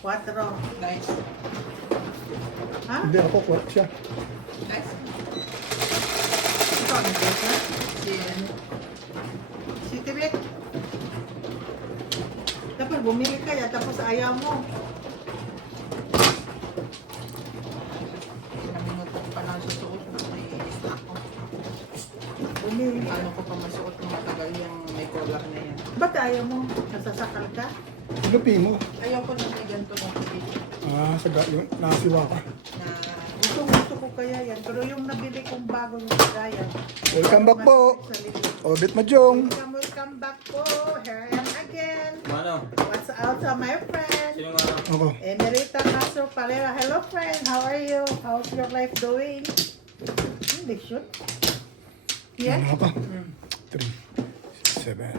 4. Nice. Ha? Hindi ako, kwat siya. Nice. Ito, ano ba ito? Sin. City Bit. Dapat bumili ka ya, tapos ayaw mo. Namingot pa lang susuot. Naiinis na ako. Bumili. Ano ko pa masuot ng matagal yung may collar na yan. Ba't ayaw mo? Nasasakal ka? Lupi mo. Ayaw ko na may ganito ng tubig Yung nasiwa ka. na Gusto ko kaya yan. Pero yung nabili kong bagong kagaya. Welcome back po. Obit Majong. Welcome back po. Here I am again. Ano? What's out my friend? Sino nga? Ako. Emerita Castro Palera. Hello friend, how are you? How's your life doing? English yun? Yeah? Ano ka? 3, 7.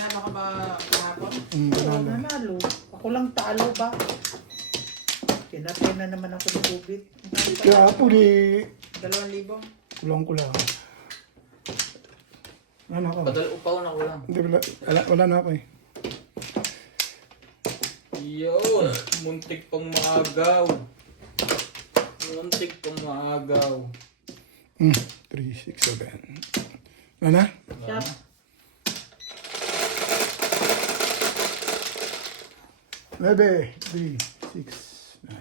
nanalo ka ba kahapon? Oo, nanalo. Ako lang talo ba? Pinatay na naman ako ng COVID. Kaya po di 2,000. kulang. Ano ka? Padal upaw na ko lang. Hindi, wala na ako eh. Yo, muntik pang maagaw. Muntik pang maagaw. 3, 6, 7. Ano na? Shop. Lebe, 3, 6, 9.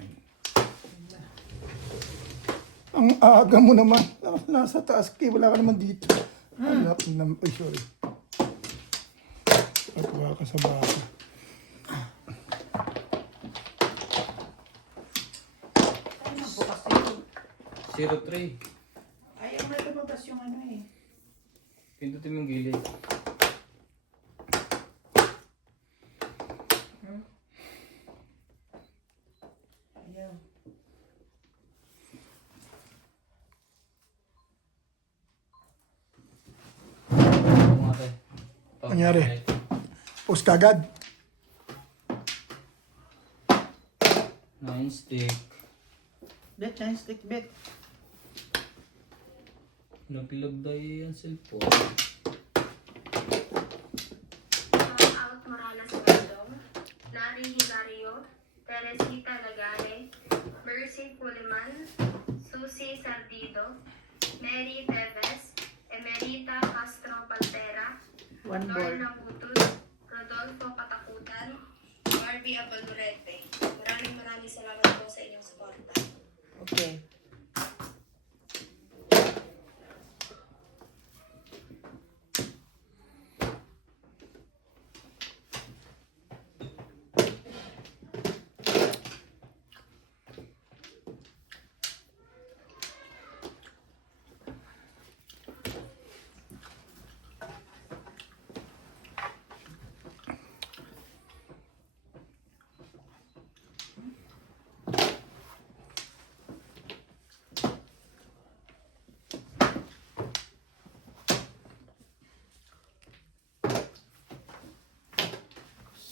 Ang aga mo naman. Nasa taas ka, wala ka naman dito. Hanap naman. Ay, sorry. Pagwa ka sa baka. Ano po kasi? 03. Ayaw na lumabas yung ano eh. Pindutin mong gilid. Ayaw. Ano nga tayo? Nangyari? Post kagad. 9 stick. Bet, nice stick bet. Naglag tayo yung cellphone. Out Morales Bandong, Nari Hilario, Teresita Lagare, Mercy Puliman, Susie Sardido, Mary Teves, Emerita Castro Paltera, One ball. Lorna Butus, Rodolfo Katakutan, Barbie Abalurete. Maraming salamat po sa inyong suporta. Okay.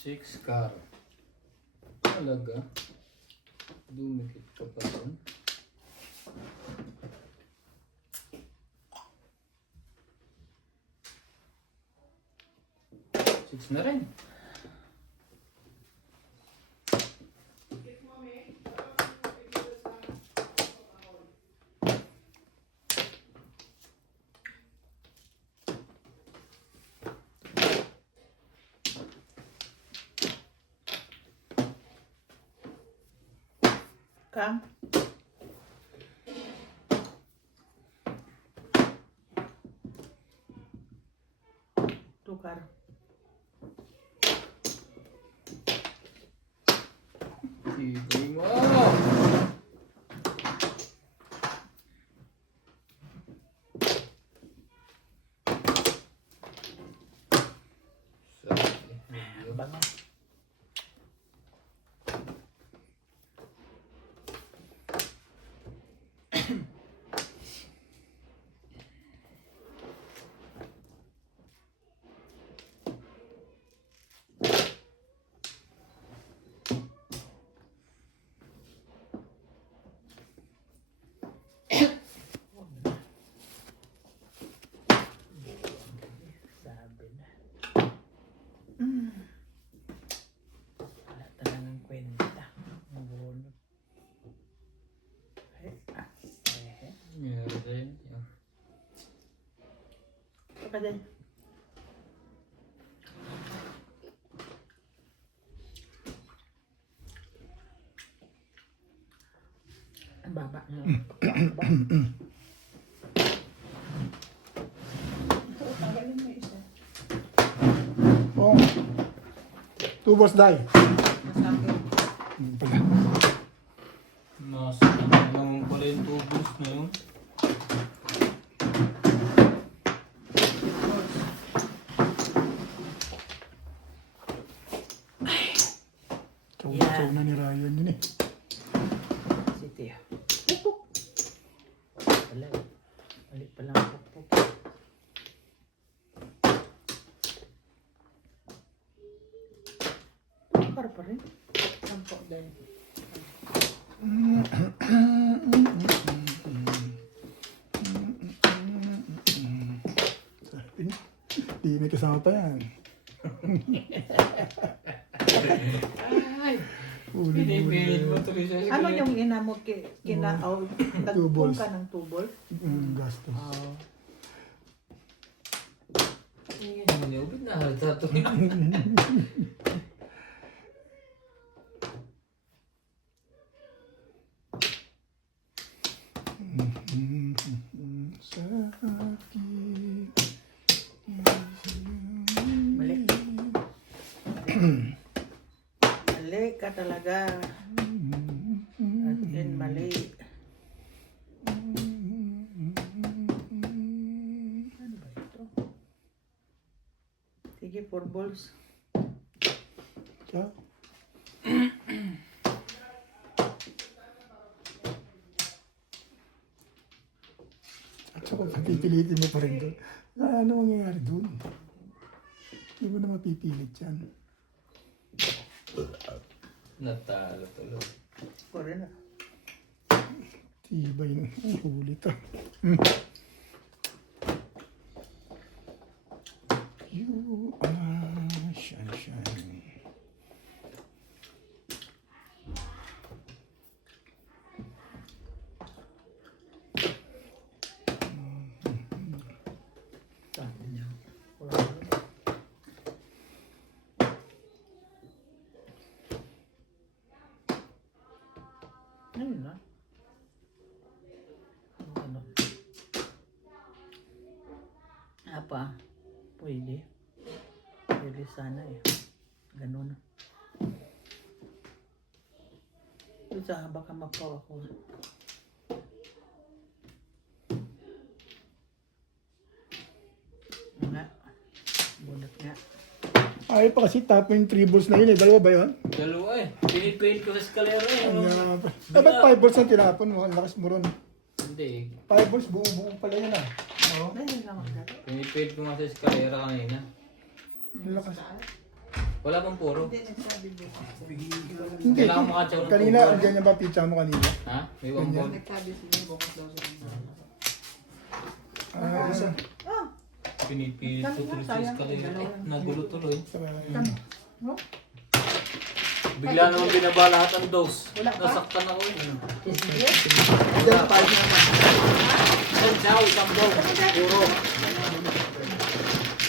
Six car. Talaga? Dumikit ka pa dun. Six na rin. Come. Tukar. Sige mo! Bango. Sabi na. ka dyan. Ang baba niya. Tanggalin mo isa. Oh. 2 balls die. Masakit. Pala. Nasa naman pala yung tubos na yun. Chow na ni Ryan yun eh. Sige. Pupuk. Wala. Mali pa lang pupuk. Para pa rin. Sampo din. Di may kasama pa yan. Pinipilit mo tuloy siya. Ano yung ina mo nagpong balls. ka ng 2 balls? Gastos. Niubit na halata tuloy. Sa akin. Mali. Mali ka talaga. At in mali. Ano ba ito? Sige, 4 balls. Sa? At saka pipilitin mo pa rin doon. Ano mangyayari doon? Hindi mo na mapipilit yan. Natalo tuloy. Puro na. Tibay ng huli to. You are sunshine. Sabi niya. Ayun na. Ano? Apa? Pwede. Pwede sana eh. Ganun. Ito sa baka mapaw ako. Nga. Bunot nga. Ay pa kasi top yung 3 balls na yun eh. Dalawa ba yun? Dalawa eh. Pinipilit ko sa eskalera eh. no? Dapat 5 balls ang tinapon mo. Ang lakas mo ron. Hindi. 5 balls, buo-buo pala yun ah. Oo. Dahil lang ako. Pinipilit ko nga sa eskalera kanina. Ang lakas. Wala pang puro. Hindi. Kailangan makachaw ng Kanina, puro. andyan yung ba pizza mo kanina? Ha? May one ball. Nagtabi sila bukas daw sila. Ah, isa. Ah! Pinipilit ko tuloy sa eskalera. Nagulo tuloy. No? Bigla naman binaba lahat ang dose. Nasaktan ako eh. Andyan pa naman. Isang chow, isang ball. Puro.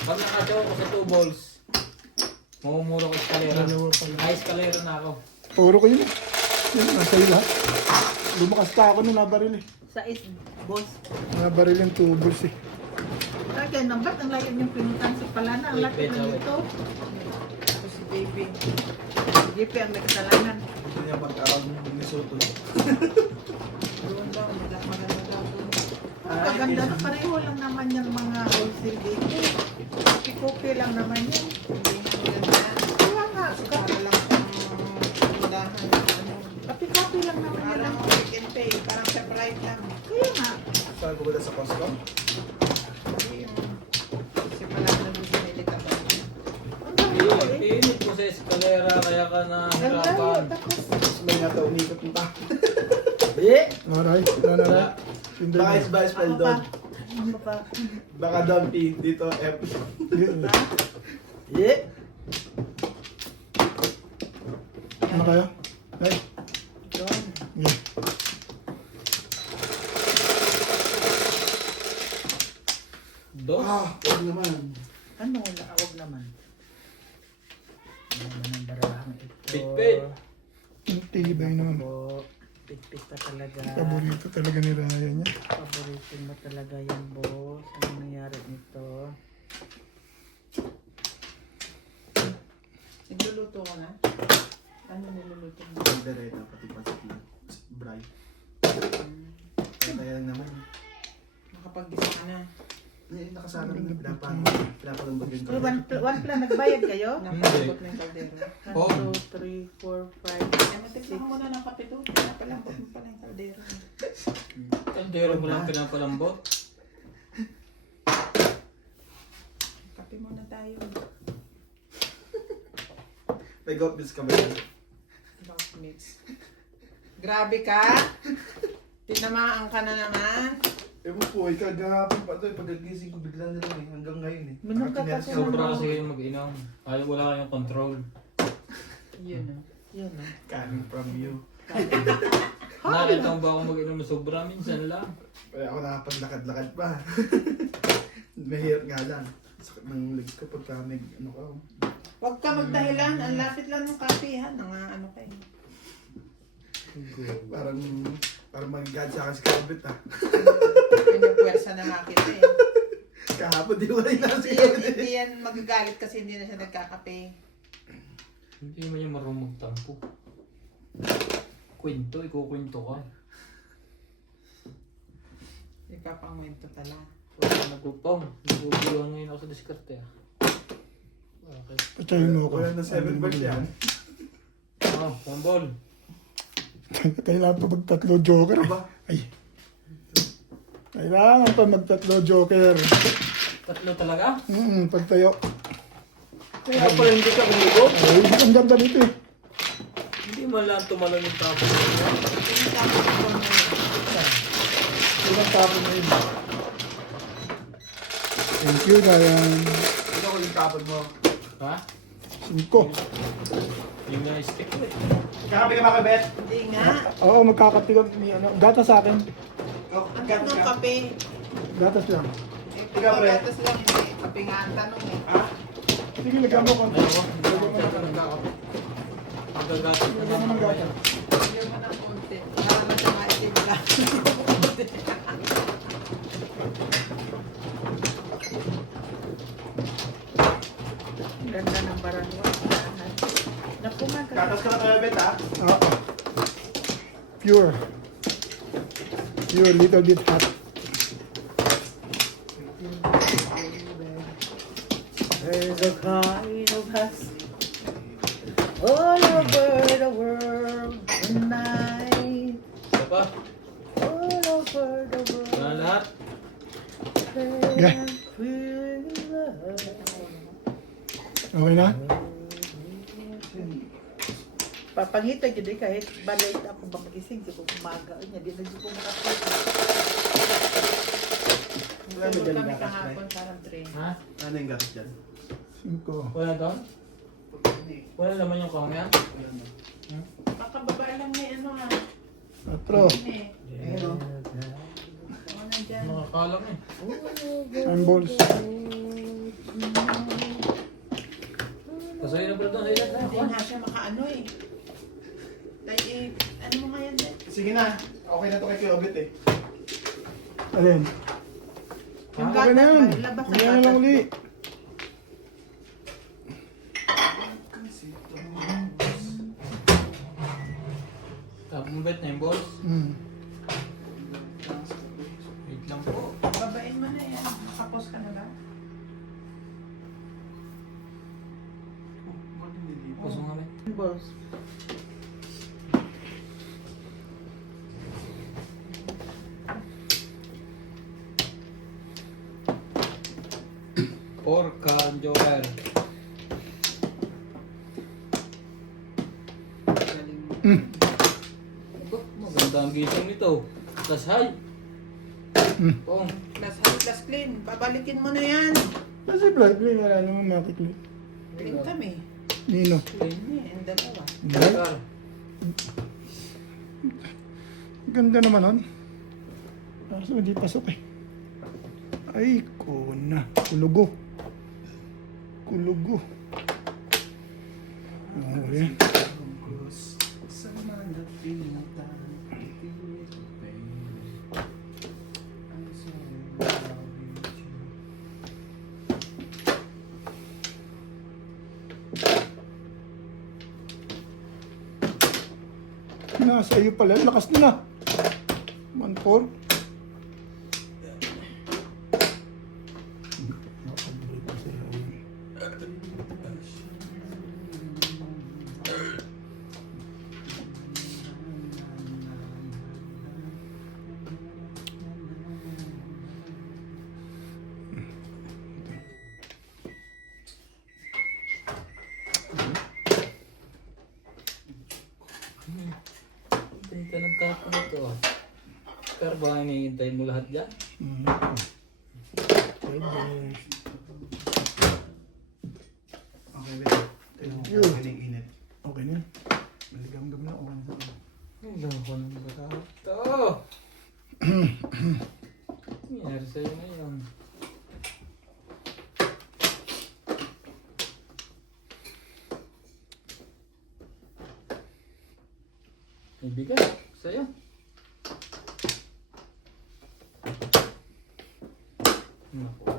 Pag nakachaw ako sa 2 balls, mamumuro ko eskalera. Dalawa pala. Ay, eskalera na ako. Puro ko yun eh. Yun, nasa iyo lahat. Lumakas pa ako nung nabaril eh. Sa boss. Nabaril yung 2 balls eh. Kaya ba't ang layo niyong pinutan sa palana? Ang laki Wait, na wait. dito. Ako si JP. GP ang may kasalanan. Gusto niya mag-aral ng Minnesota. Doon daw, maganda daw doon. Ang kaganda na pareho lang naman yung mga wholesale dito. Copy lang naman yan. Hindi na maganda. Kaya nga, Para lang pang tindahan ng ano. copy lang naman yan. Parang weekend pay, parang separate lang. Kaya nga. Saan ko ba sa Costco? Kasi pala na doon sa Nilita pa. Ang layo eh. Pinipilit ko sa eskalera kaya ka Ang layo. nahirapan. Tapos, May nata umikot mo pa. Alright, alright. Baka is ba spell ano pa? doon? Ano pa? Baka doon P, dito F. Ano kayo? Ay, Doon. yeah. Dos. Huwag naman. Ang barahan ito. Pitpit. Ang tibay naman. Po. Pitpit pa talaga. Paborito talaga ni Ryan niya. Paborito mo talaga yan, boss. Ano nangyari nito? Nagluluto ko na. Ano niluluto mo? Direta, pati pasit lang. Bright. Kaya lang naman. Makapag-gisa ka na. Nakasama naman. Pinapalambag din ko. So, one plan, nagbayad kayo? Napalambot na yung kaldero. 1, 2, 3, 4, 5. Eh, matikman ka muna ng kape doon. Pinapalambot mo pala yung kaldero. Kaldero mo lang pinapalambot. Kape muna tayo. May goat bits ka ba yan? Love mix. Grabe ka! Tinamaan ka na naman. Ewan po, ikaw gahapon pa ito. Pagkagising ko bigla na lang eh. Hanggang ngayon eh. Minum ka Nakakineras kasi ako. Sobra kasi kayo mag-inom. Ayaw wala kayong control. Yun ah. Yun ah. Coming from you. Nakita mo ba ako mag-inom sobra? Minsan lang. Kaya ako nakapaglakad-lakad pa. Mahirap nga lang. Sakit ng legs ko pagka may ano ka. Huwag ka magdahilan. Ang lapit lang ng kape ha. Ano kayo. Parang mag-guide sa akin si Corbett ah. Pinapwersa na nga kita eh. Kahapon di wala yung nasa Hindi yan magagalit kasi hindi na siya nagkakape. Hindi mo niya marunong magtampo. Kwento, ikukwento ka. Ipapangwento tala. Wala nagupong. Naguguluhan ngayon ako sa diskarte ah. Okay. Patayin mo ako. Wala na 7 balls yan. Oh, one ball. Kailangan pa magtatlo joker. Aba. Ay. Kailangan pa magtatlo joker. Tatlo talaga? Pagtayo. Kaya pala hindi ka umigo. Ay, ang ganda dito eh. Hindi mo lang tumalon yung tapo. Tinatapos ko na yun. Ilang tapon na yun. Thank you, Ryan. Ikaw yung tapon mo. Ha? 5. Yung na stick ko eh. Kakape ka ba kabet? Hindi nga. Oo, magkakatigang ni ano. Gatas sa akin. Ang tanong ng kape. Gatas lang. Eh, Ikaw, pre. pagkagatas lang hindi. Kape nga ang tanong eh. Sige, lagyan mo konti. Ano ko? Pagkagatas na Lagyan mo ng gatas. Bigyan mo ng konti. Para na siya maitim lang. Ang ganda ng barahan. Naku, Katas ka na kabet ah. Oo. Pure. Pure, little bit hot. There's a kind of husk all over the world tonight. Isa pa? All over the world. Wala lahat? Yeah. Okay na? Papangita yun eh, kahit balay ako ba magising, di ko umaga. Niya, di na di ko makapag. Tulog kami kahapon parang 3. Ha? Ano yung gatas dyan? 5. Wala doon? Wala naman yung kahong yan? Baka baba lang may ano ha. 4. Eh. Ayun o. Ano nandyan? Nakakalam eh. Time balls. Kasoy na bro doon. Ayun na. Hindi nga siya makaano eh. Tayo eh. Ano mo nga yan din? Sige na. Okay na to kay Kuya Obet eh. Alin? Yung Okay na yun. gatas, labas Hindi na lang uli. Tapos mo bet na yung balls. Wait lang po. Babain mo na yan. Nakapos ka na ba? Puso nga rin. balls. Porka Joker. Galing mo. Maganda ang gising nito. Tas high. Pong. Last high, last clean. Babalikin mo na yan. Kasi plus play, wala naman makikli. Clean kami. Nino. Clean niya. Ang dalawa. Joker. Ganda naman nun. Kaso hindi pasok eh. Ay, kuna. Kulugo. Kulugo. Okay. Sa mga pinatangkitin, I'm so in love with you. Nasa iyo pala. Lakas nila. 1-4. Hintay ka ng tapo nito. Pero ba hinihintay mo lahat dyan? Pwede. Okay, babe. Yun. Okay, init. Okay na. Maligam-gam na. Okay na. Alam ko ng bata ito. Nangyari sa'yo ngayon. May bigat sa'yo. Naku.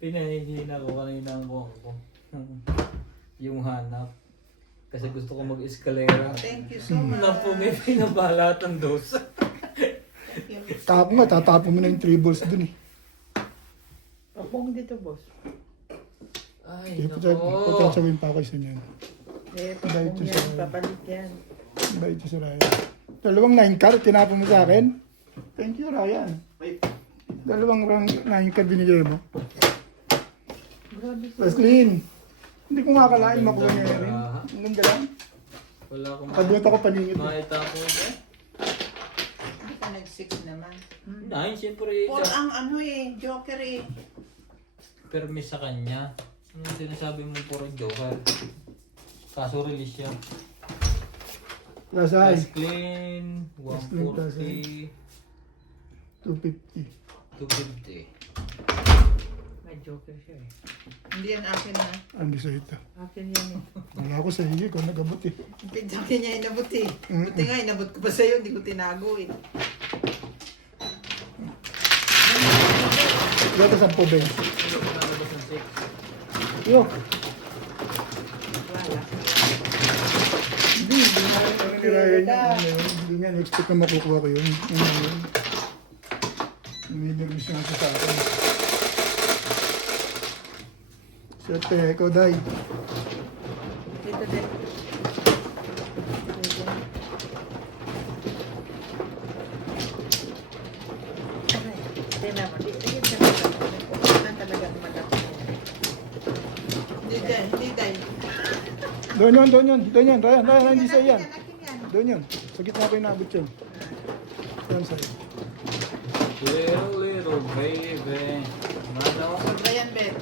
Pinahihina ko kanina ang buhok ko. Yung hanap. Kasi gusto ko mag-eskalera. Thank you so much. Napo, may pinabalatan dos. Tapo nga. Tatapo mo na yung 3 balls dun eh. Papong dito, boss. Ay, Kaya nako. patsawin pa ako sa inyo. Eh, Dahil papong ito yan. sa- Papalik yan. Ba ito si Ryan? Dalawang 9 card. Tinapo mo sa akin. Thank you, Ryan. Wait. Dalawang 9 card binigay mo. Grabe siya. Wesley, hindi ko nga akalain makuha niya yun. Nung galang. Wala akong Nakabuhat ako paningit. makita ko ito. Hindi ka nag-6 naman. Nine, siyempre. Paul ang ano eh, joker eh. Permis sa kanya. Ano sinasabi mo puro joker? Kaso release siya. Lasay, Plus clean, clean, plus 140, 250. 250. May joker siya eh. Hindi yan akin na. Ano sa ito? Akin yan eh. Wala ko sa iyo, ikaw nagabot eh. Pinsakin niya inabot eh. Buti nga inabot ko pa sa'yo, hindi ko tinago eh. Dito sa po, Ben. Ano ko nalabas ng 6? Yo, Wala. hindi na ano ni Ryan yun. Hindi niya na-expect na makukuha ko yun. Yun. Nininervis nga siya sa akin. Siyempre, ikaw, Day. Dito din. Tingnan mo. Tingnan mo. Kailangan talaga malaki. Hindi dahil, hindi dahil. Doon yun. Ryan, hindi sa'yo yan. Akin yan. Doon yun. Sa gitna ko yung nabot yun. Yan sa'yo. Little baby. Mano. Sobra yan, Bet.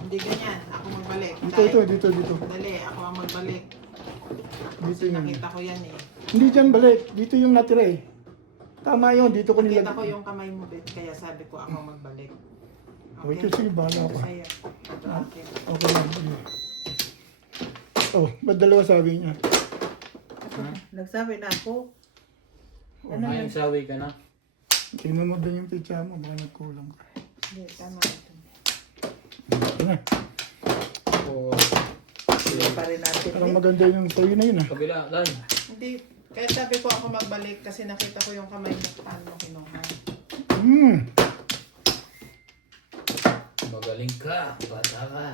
Hindi ganyan. Ako magbalik. Dito. Dali, ako ang magbalik. Dito Kasi yun. nakita ko yan eh. Hindi dyan balik. Dito yung natira eh. Tama yun. Dito ko Nakita ko nilagay. yung kamay mo, Bet. Kaya sabi ko ako magbalik. Okay, sige, bahala Ito ka. sa'yo. Ito akin. Okay lang. Sige. Oh, ba't dalawa sabi niya? Nagsabi na ako. Ano Ay, yan? sawi ka na. Tingnan mo din yung pizza mo. Baka nagkulang ka. Hindi, tama ito. Ito na. O, Hindi pa rin natin. Parang maganda yung sa'yo na yun ah. kabila, line. Hindi. Kaya sabi ko ako magbalik kasi nakita ko yung kamay mo paano kinuha. Magaling ka, bata ka.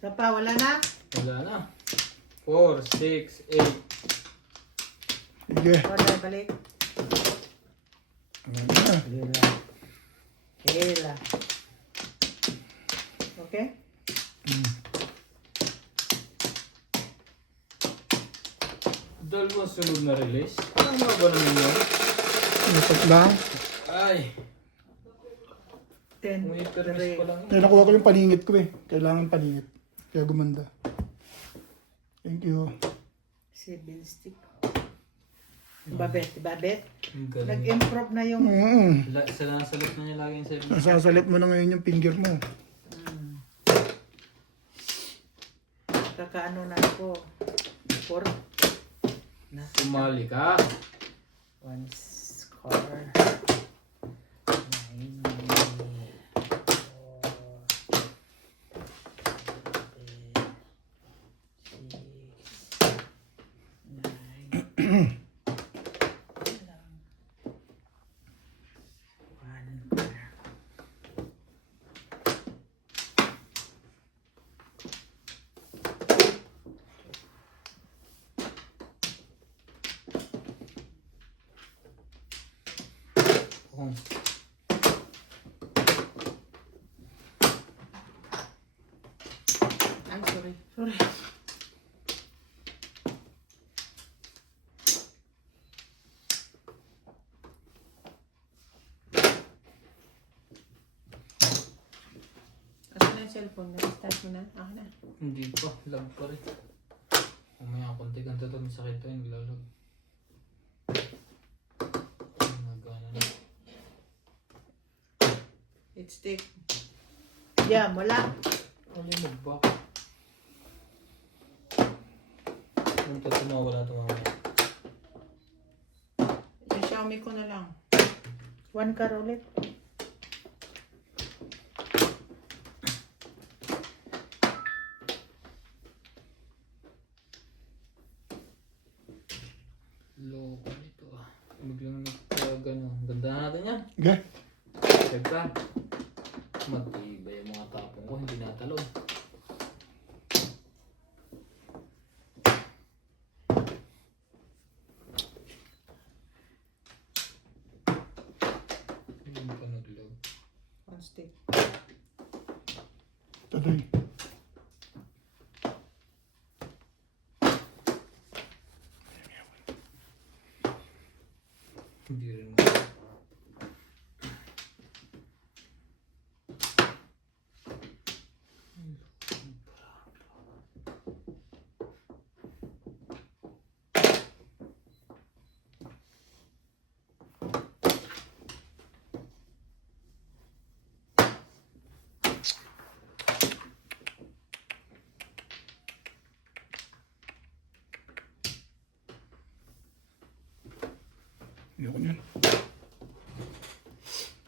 Sa pa, wala na? Wala na. 4, 6, 8. Sige. Wala, balik. Ayan na. Hila. Okay? Dalawang sunod na release. Ano ba naman yun? Nasat lang. Ay, 10, may permis pa lang. Eh, nakuha ko yung paningit ko eh. Kailangan paningit. Kaya gumanda. Thank you. 7 stick. Babet. Ang galing. Nag-improve na yung... Sinasalit na niya lagi yung 7. Nasasalit mo na ngayon yung finger mo. Kakaano na ako. 4. Sumali ka. 1 score. 9. Ay, sorry. Sorry. Asan na yung cellphone? Na-start mo na? Ako na. Hindi pa. Lag pa rin. Umaya konti kang tatang sakit pa yung lalag. Nagana na. It's stick. Yeah, wala. Ano yung mag-back? Kung ito tumawala. Yung Xiaomi ko na lang. 1 car ulit. Loko nito ah. Biglang nagkagano. Ganda natin yan. Okay? Siyempre. Matibay yung mga tapong ko. Hindi natalon. Hindi pa naglag. 1 stick. Tuloy. Hindi rin. Ayoko niyan.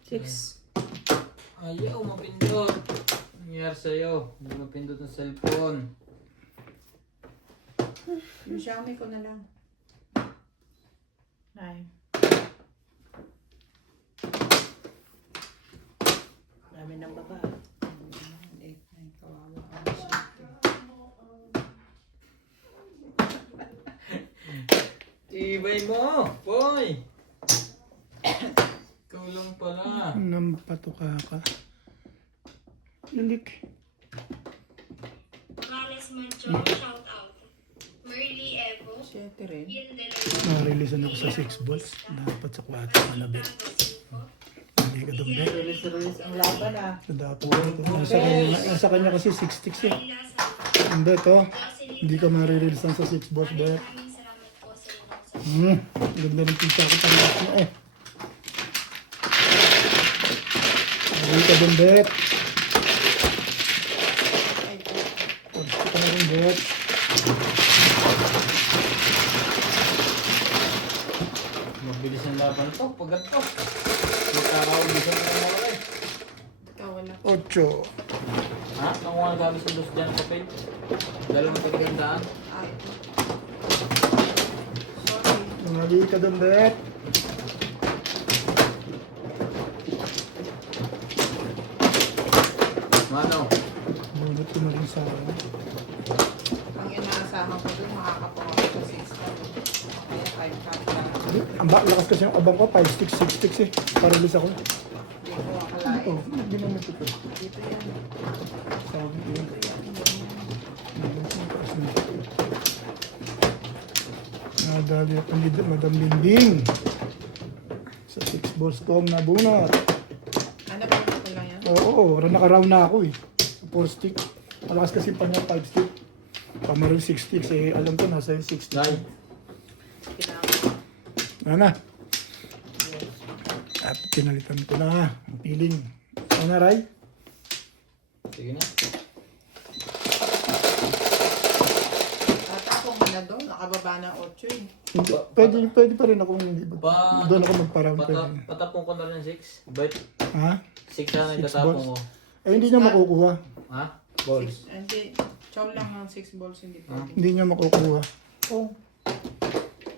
6. Ayaw, mapindot. Nangyari sa'yo. Hindi mapindot ng cellphone. Yung Xiaomi ko na lang. 9. Dami ng baba. 8, 9, kawawa. Ano siya? Tibay mo, boy! Ikaw lang pala. Nampatuka ka. Lilik. Morales Mancho, shout out. Merly Evo, 7 rin. Ian De Nakareleasan ako sa 6 balls. Dapat sa 4 ka na bet. Hindi ka dumbe. Release ang laban ah. Dapat nasa kanya kasi 6 sticks eh. Ang bet oh. Hindi ka marireleasan sa 6 balls bet. Maraming salamat po sa inyong Ganda ng pizza ko pang mo eh. Hindi ka dun bet. Pagsi ka na rin bet. Mabilis ang laban to. Pagkat to. Magkakaulisan ka na wala eh. Ikaw wala. 8. Ha? Nakuha na gabi sa dos dyan ng papel. Dalawang pagkandaan. Ay. Sorry. Hindi ka dun bet. Mano? Bunot ko na rin sa akin. Ang inaasahan ko doon, makakapawa ko sa 6 ka. Kaya 5 ka lang. Ang lakas kasi yung abang ko, 5 sticks, 6 sticks eh. Para-release ako. Hindi ko akalain. Oh, hindi naman ito. Dito yan. Sabi ko yun. Nadali ako ni Madam Linding. Sa 6 balls ko ang nabunot. Ano ba ito lang yan? Oo, nakaraw na ako eh. 4 stick. Malakas kasi pa niya 5 stick. Pamarin 60 kasi alam ko nasa 60. Nay, Kailangan. Ano na? At pinalitan ko na ang piling. Ano na, Ray? sige na. Tatapong ka na doon. Nakababa na 8 eh. Hindi, pwede pa rin ako hindi ba? Pa- Doon ako magpa-round pwede. Patapong ko na rin 6. But Ha? 6 na 6 itatapong balls. ko. Eh, hindi niya makukuha. Ha? Balls. Hindi. Chow lang ang 6 balls. Hindi pwede. Hindi niya makukuha. Oh,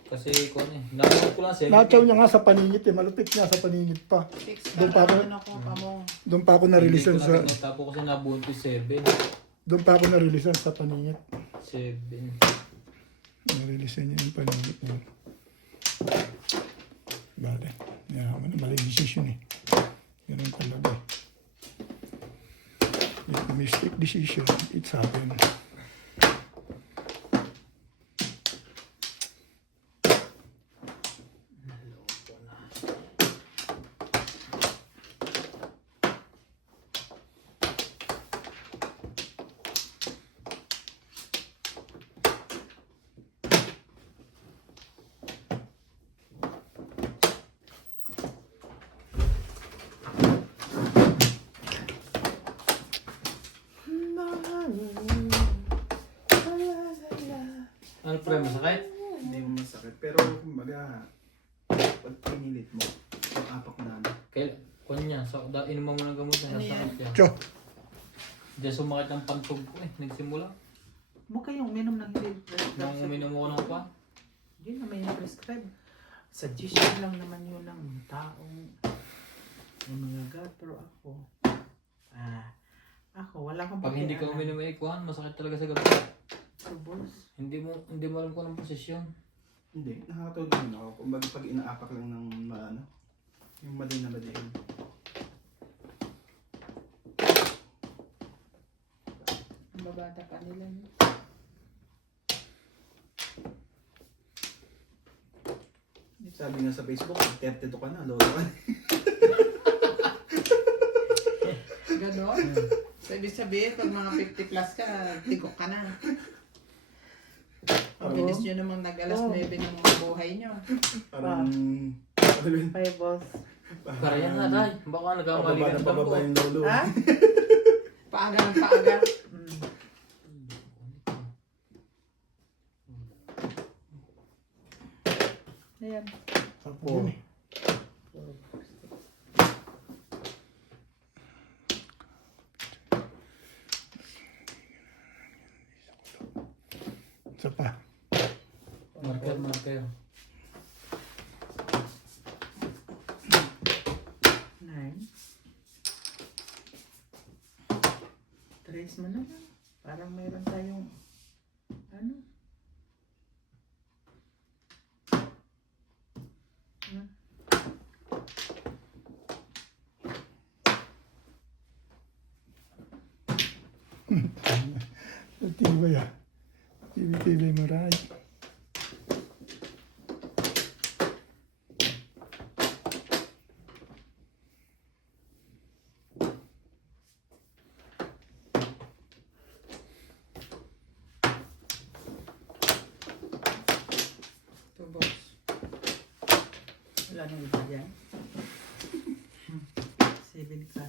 Kasi ko eh. Nakuha ko lang 7. Nachaw niya nga sa paningit eh. Malupit niya sa paningit pa. 6 Doon pa ako- ano ko pa mo. Doon pa ako na-releasean sa... Tapos kasi nabuntis 7. Doon pa ako na-releasean sa paningit. 7. Na-releasean niya yung paningit niya. Bale. Yaman na. Mali decision eh. Ganun talaga eh. If you mistake decision, it's happen. Ano pre, masakit? Hindi mo masakit. Pero kumbaga, pag pinilit mo, yung apak na ano. Kaya, kunya, so, inuman mo ng gamot na Ano nasakit yan. Tiyo. Diyan sumakit ang pantog ko eh, nagsimula. huwag kayong uminom ng Nung uminom ko ng pa. Hindi na may prescribe. Suggestion lang naman yun ng taong may mga God. Pero ako, wala akong Pag hindi ka pakialam. uminom ay kuhan, masakit talaga sa gabi. Tubos. Hindi mo alam kung anong posisyon. Hindi, nakakatulog naman ako. Kumbaga pag inaapak lang ng ano, yung mali na madiin. Babata pa nila. No? Sabi nga sa Facebook, 32 ka na, lolo ka na. Ganon. So, ibig sabihin, pag mga 50 plus ka, tigok ka na. Ang bilis nyo namang nag-alas 9 ng mga buhay nyo. Parang, ano yun? Bye, boss. Kaya na, Ray. Baka nagkamali Pababa ka na ng pababa barko. yung lolo. Ha? Paaga ng paaga. Ayan. Tapos yun eh. Isa pa. Marker. 9. Trace mo na lang. Parang mayroon tayong ano? Tibay ah. Tibay maray. Ito, boss. Wala nang iba dyan. 7 ka.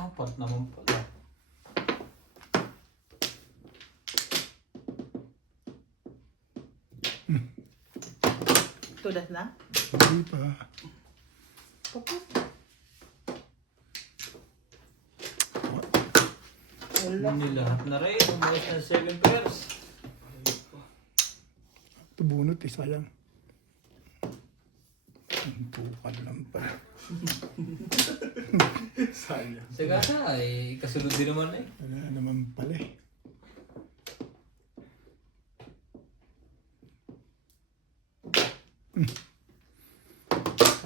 Apat naman pala. Tulas na? Hindi pa. Wala. Hindi lahat na rin. Umayos na 7 pairs. Ito bunot eh, sayang. Tukan lang pala. Sayang. Sa gasa ay kasunod din naman eh. Wala naman pala eh.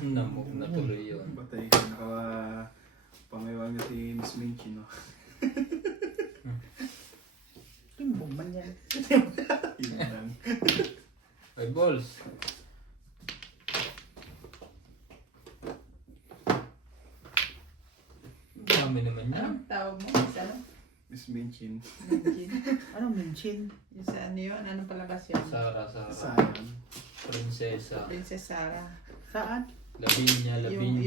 Namog na tuloy yun. Batay ka, Pangayawang niya si Miss Minchi, no? Timbong man yan. Yun lang. 5 balls. Dami naman yan. Anong tawag mo? Isa lang? Miss Minchin. Minchin. Anong minchin? Yung sa ano yun? Anong palabas yun? Sara. Sayang. Prinsesa. Princess Sarah. Saan? Lavinia. Yung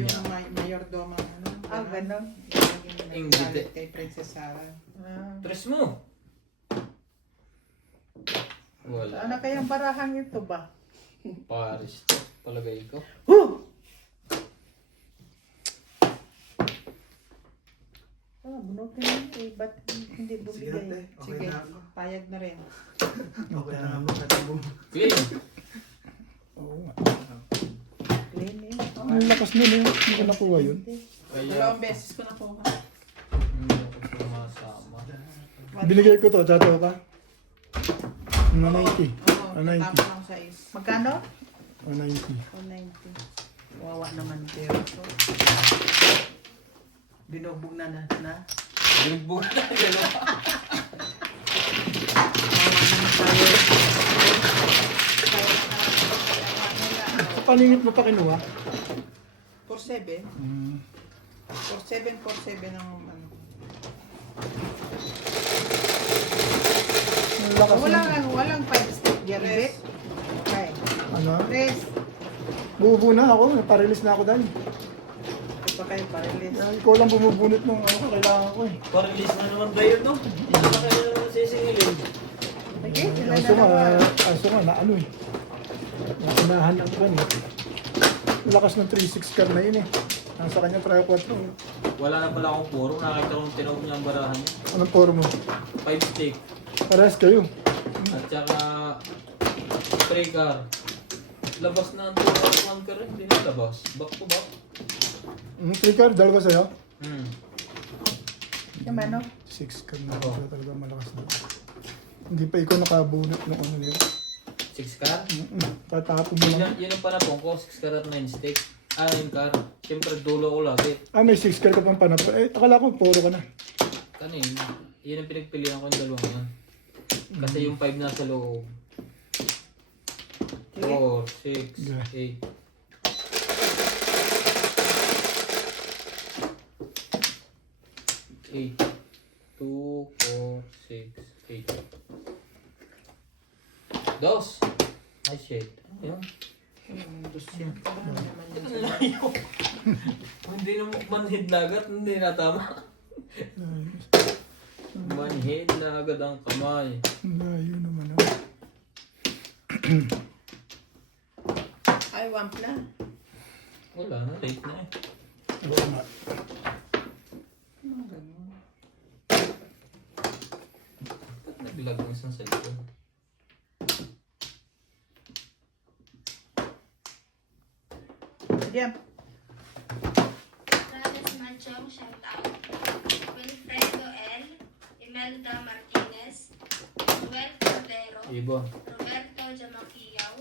mayordomo. Ano? Ganon. Yung Ingrid. nagagalit kay Princess Sarah. Tres mo. Wala. Ano kayang barahang ito ba? Paris to. Palagay ko. Huh! Bunutin mo eh. Ba't hindi Sige bumigay? ate, okay Sige, na ako. payag na rin. Okay na ako katibong. Clean. Oo nga. Clean eh. Ang lakas nun eh. Hindi ko nakuha yun. Kaya Dalawang beses ko nakuha. hindi ako sumasama. Binigay ko to, tato ka. Ano 90? Oo, Ah, 90. tapos lang sa is. Magkano? 190. 190. Wawa naman pero ito. Binubog na. Yung buhay na gano'n. Paningit mo pa kinuha? 47. Hmm. 47 ang ano. Ang lakas nun. Walang 5 stick dyan, Tres. Bet. Okay. Ano? Tres. Bubuo na ako. Naparelease na ako dahil. Ito pa kayo parilis. Ikaw lang bumubunot ng ano kailangan ko eh. Pa-release na naman tayo, no? Hindi na kayo naman sisingilin. Sige, sila na Aso nga na ano eh. Naunahan ng kan eh. Malakas ng 3-6 card na yun eh. Nasa kanya try 4 eh. Wala na pala akong puro. Nakakita kong tinawag niya ang barahan niya. Anong poro mo? 5 stick. Parehas kayo. At saka 3 car. Labas na ang 2 car rin. Hindi na labas. Back to back. 3 card, dalawa sa'yo. Yung ano? 6 card na siya talaga malakas na. Hindi pa ikaw nakabunot ng ano nila. 6 car? Tatapon mo lang. Yun ang panapong ko. 6 car at 9 stick. 9 car. Siyempre dulo ko lagi. May 6 card ka pang panapon. Akala ko puro ka na. Kanina. Yun ang pinagpilihan ko yung dalawang yan. Kasi yung 5 nasa loob. 4, 6, 8. 8. 2, 4, 6, 8. Dos. Ay, shit. Ayun. Dos yan. Layo. Hindi na manhid na agad. Hindi na tama. Manhid na agad ang kamay. Layo naman ah. Ay, wamp na. Wala na. Late na eh. Oo nga. Ano ganun? Ba't naglag ng isang cellphone? Diyan. Travis Manchong, shout out. Wilfredo L. Imelda Martinez. Noel Cordero. Ibon. Roberto Jamaquiao.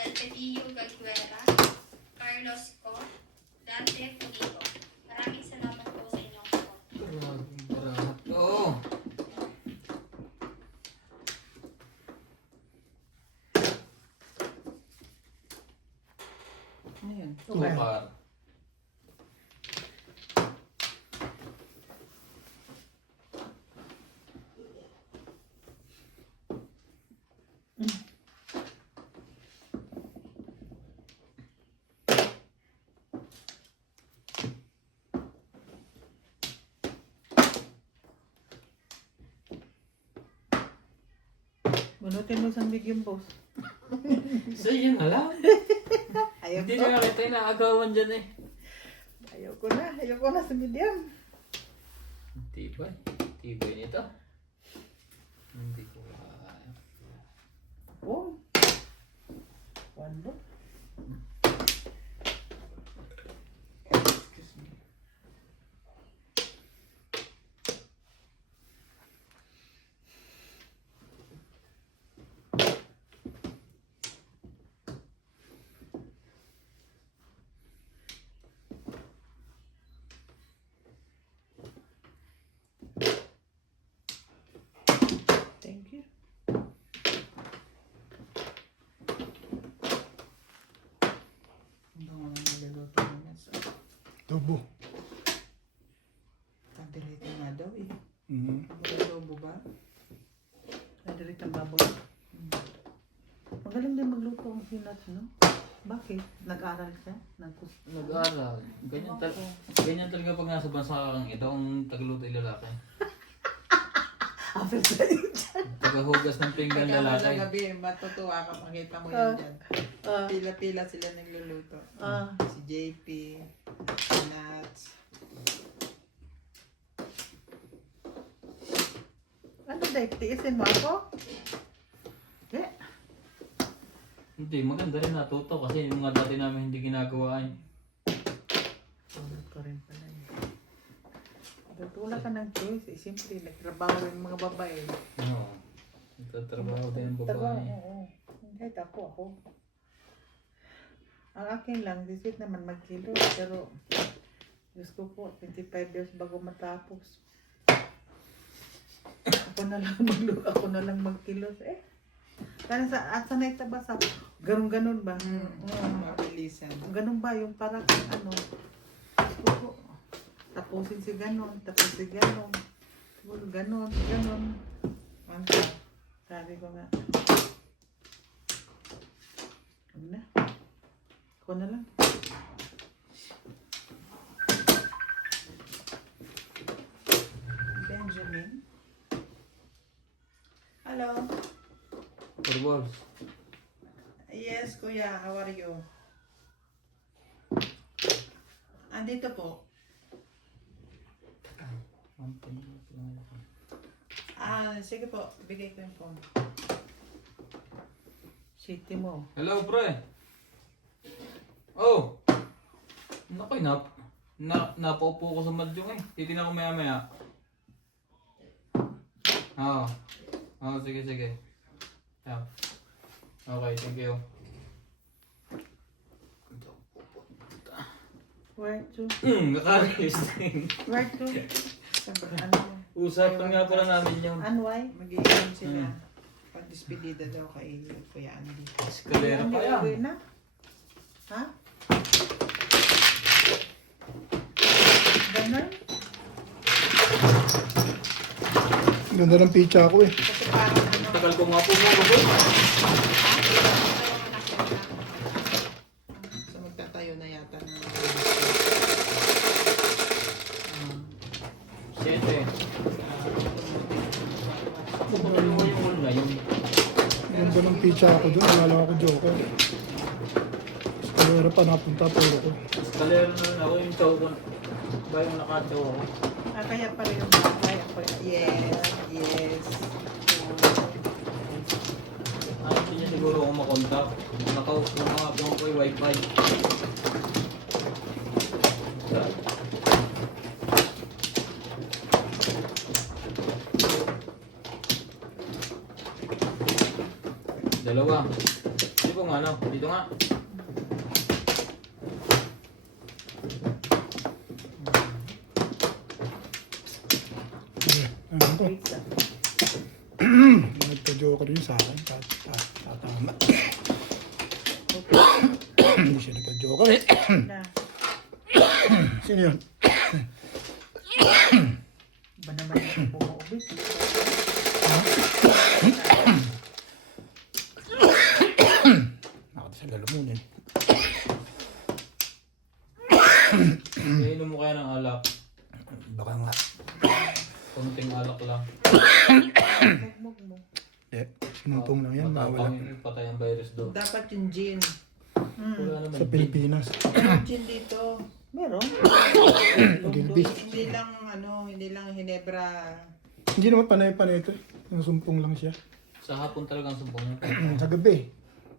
Elpidio Galguera. Carlos Co. Dante Funito. Maraming salamat po sa inyong support. Barahat. Oo. Ano yun? Okay. Tukar. Bunutin mo sa medium boss. So yun na lang. Ayaw Hindi ko. na kita yung naagawan dyan eh. Ayaw ko na sa medium. Tibay. Tibay nito. Hindi ko kaya. Oh. Wando. Excuse me. Thank you. Ang bango na niluluto mo na sa Tubo. pagdilito nga daw eh. Mm. Mag-adobo ba? Nadilit ang baboy. Magaling din magluto ang peanuts, no? Bakit? Nag-aral ka? Nag-aaral. Ganyan talaga pag nasa bansa kang ito, ang tagaluto ay lalaki. After sa Tagahugas ng pinggan Pagka lalaki. sa gabi, matutuwa ka, makita mo yan dyan. Ah. Pila-pila sila nagluluto. Ah. Si JP, si Nats. Ano dahil? Tiisin mo ako? Eh, Hindi, maganda rin natuto kasi yung mga dati namin hindi ginagawa eh. tulad ko rin pala eh. Ba't wala ka ng choice eh. Siyempre, nagtrabaho rin mga babae. Oo. Nagtatrabaho din ang Trabaho, babae. oo. Kahit ako. Ang akin lang, this week naman magkilo. Pero, Diyos ko po, 25 years bago matapos. Ako na lang magkilos eh. Kaya at sanay ta ba sa ganun ba? Mabilisan. Ganun ba yung parang ano? Diyos ko po, tapusin si ganun, tapos si ganun. Siguro ganun. Ano ka? Sabi ko nga. Ano na? Ako na lang. Benjamin? Hello? For balls. Yes, kuya. How are you? Andito po. Sige po. Bigay ko yung phone. City mo. Hello, pre. Oh. Nakoy, napaupo ko sa madyong eh. Titignan ko maya-maya. Oo. Oo, sige. Yeah. Okay, thank you. Where to? Nakakayos din. Where to? Ano? Usapan nga pala namin yung And why? Mag-iinom sila. Pag-despedida daw kay Kuya Andy. eskalera pa yan. Uwi na? Ha? Ganon? Ganda ng pizza ako eh. Kasi parang ano, Tagal ko nga po mga boy. so magtatayo na yata ng 7. Yung ngayon. Ganda ng pizza ako doon. Wala ako joker. Eskalera pa napunta puro ko. Eskalera na rin ako yung chow ko. Ba yung nakachow ako. Kaya pala yung bagay ako yung Yes. Ano hindi niya siguro ako makontak. Nakaupo ko yung wifi. Dalawa. Hindi po nga ano. Dito nga. Ano to? pizza. Nagka-joker yun sa akin. Tatama. Hindi siya nagka-joker eh. Na, Sino yun? ba naman yung bumuubit? Nakata sa lalamunin. Inom mo kaya ng alak. Baka nga. Kunting alak lang. Mugmug mo. Eh, sinumpong lang yan. Mawala. Matapang patay ang virus doon. Dapat yung gin. Wala naman. Sa Pilipinas. Yung gin dito. Meron? Gilby. Hindi lang Hinebra. Hindi naman panay-panay ito eh. Yung sumpong lang siya. Sa hapon talagang sumpong mo. Sa gabi.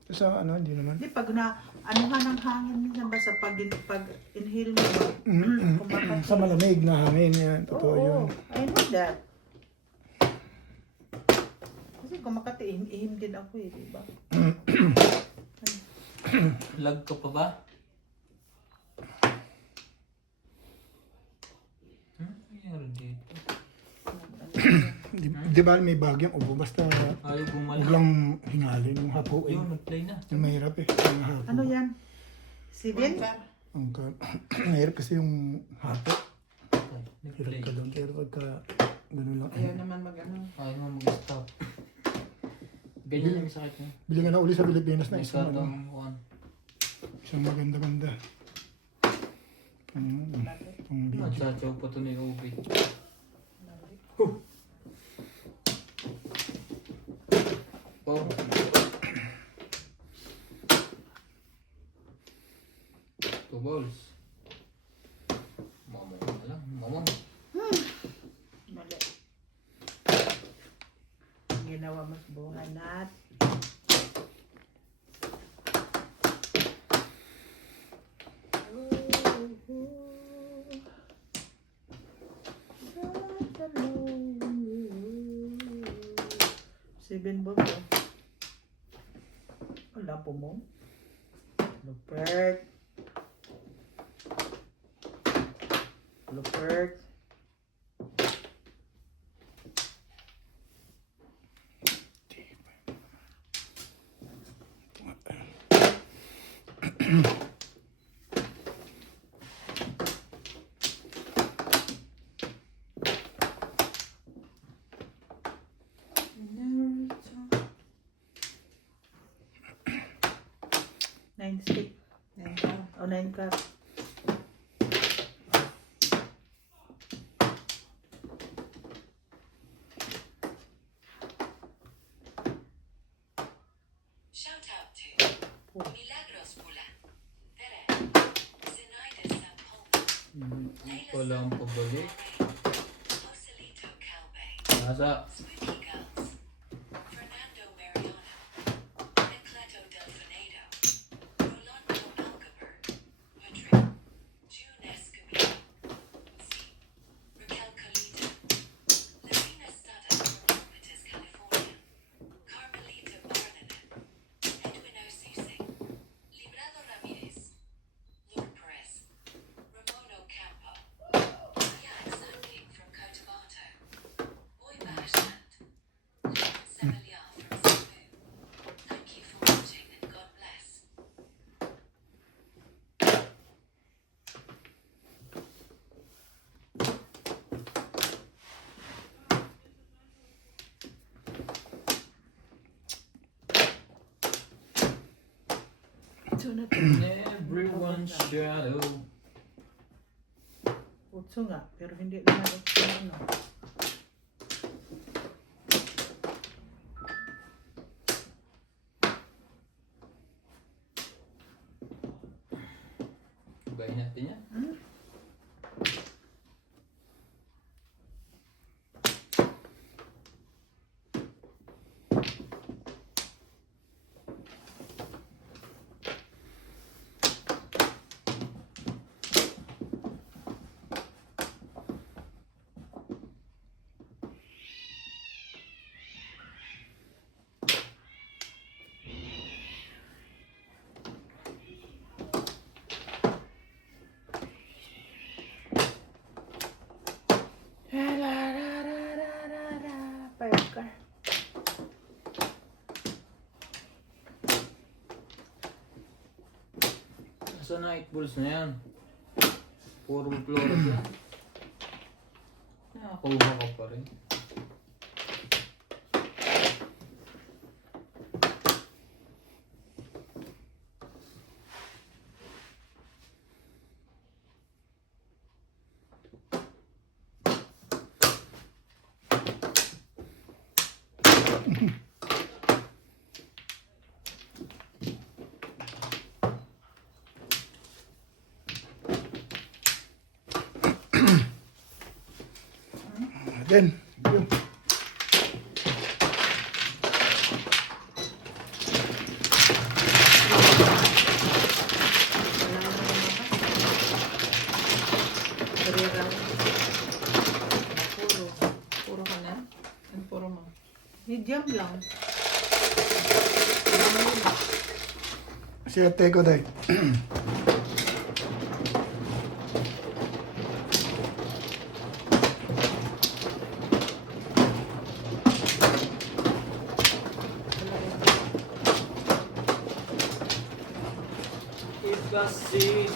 Sa ano, hindi naman. Hindi, pag na, anuhan ng hangin minsan ba sa pag-inhale mo ba? Kumakati. Sa malamig na hangin yan. Totoo yun. I know that. Kasi kumakati, ihim din ako eh, di ba? Lag ka pa ba? Nangyari dito. Di ba may bagyang ubo? Basta Ayaw huwag bumalik. lang hingalin yung hapuin. Yun, nag-play na. Yung mahirap eh. Yung hapo. Ano yan? Sibin? Mahirap kasi yung hapo. Hirap Nag-play. ka doon. Pero pagka gano'n lang. Ayaw naman mag-ano. Ayaw mo mag-stop. Ganyan yung sakit niya. Bili ka na uli sa Pilipinas na May isang, kartong ano, kuhan. isang maganda-ganda. Pang video. Nagsasaw pa ito ni Obi. Oh. Two balls. Mamang na lang. Mamang. Mali. Ginawa mo sa buhay nat. Sibin ba mo? Wala po mo. Lupert. Lupert. Nine stick. O nine cup. Shout out to Four. Milagros Pula, Tere, Zenaida Sampolna, Wala ang pabalik. Joselito Calbe, Nasa. Sweetie Girls, Fernando Mariano, Nicleto Delfinado, Rolando Alcaber, Madrid, June Escobar, Raquel Calita, Lorena Stada from Milpitas, California, Carmelita Barnanet, Edwin Osuse, Librado Ramirez, Luke Perez, Ramon Ocampo, Jan Sandy from Cotabato, Boy Bashland, Leon Semelier from Cebu. Thank you for watching and God bless. Utso na to. Everyone's shadow. Utso nga. Pero hindi naman utso ano. Bayin natin yan. Five car. Nasa night balls na yan. Puro Florida. Nakakuha ka pa rin. Then, yun. Puro ka na? Ang puro mo? Medium lang. Si ate ko day. kasi.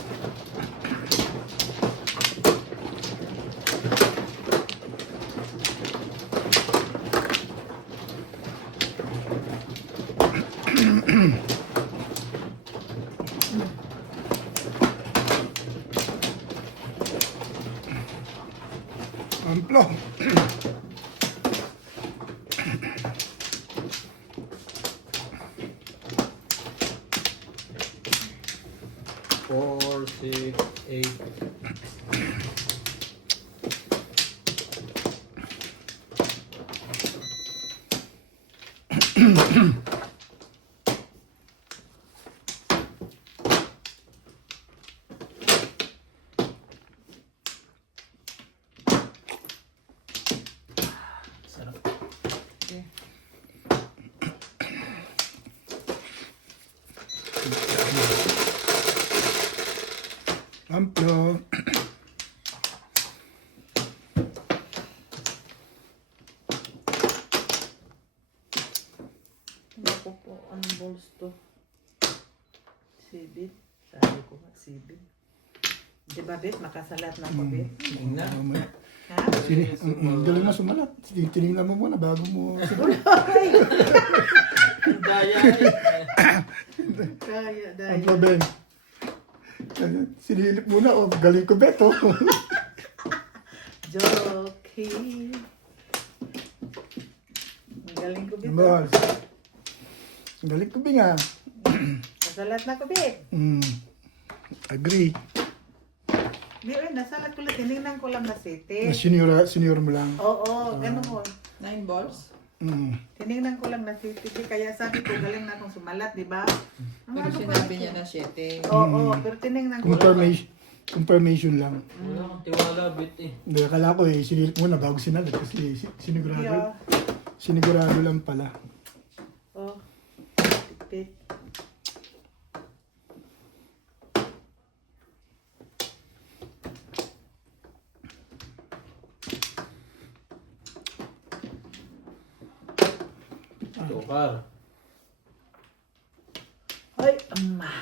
Amplo. Four, six, eight. Sarap. Okay. Amplo. Naku po, anong balls to? Sibit. Sabi ko nga, sibit. Di ba, Bet? Makasalat na ako, Bet. Tingnan. Mamaya. Ha? Galing mo sumalat. Tinignan mo muna bago mo. Ang daya eh. Kaya, dahil. Amplo, Ben. Sinilip muna. Oh, galing ko, Bet. Oh. Joking. Ang galing ko, Bet. Boss. Galing ko, Bing, ah. Nasalat na ko, Bet. Agree. Di, nasalat ko lang. Tinignan ko lang na city. Senior mo lang. Oo, ganun mo. 9 balls. Tinignan ko lang na city. Kaya sabi ko, galing na akong sumalat, di ba? Ang Pero ano ko sinabi lang niya siya. na 7. Oo, pero tinignan ko lang. Confirmation lang. Wala kang tiwala, bit eh. Hindi, akala ko sinilip muna bago sinalat kasi Yeah. sinigurado lang pala. Oh, tik-tik. Sukar. Ay, amma.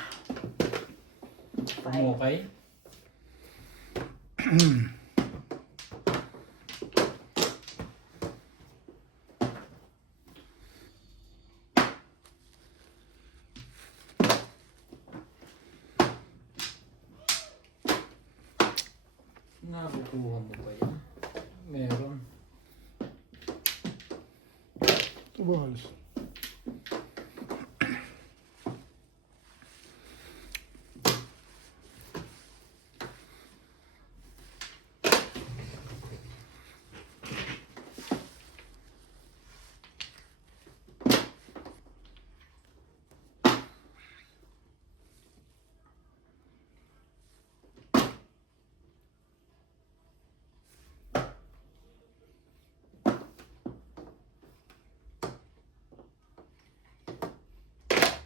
Umukay. Nakukuha mo pa yan? Meron. 2 balls.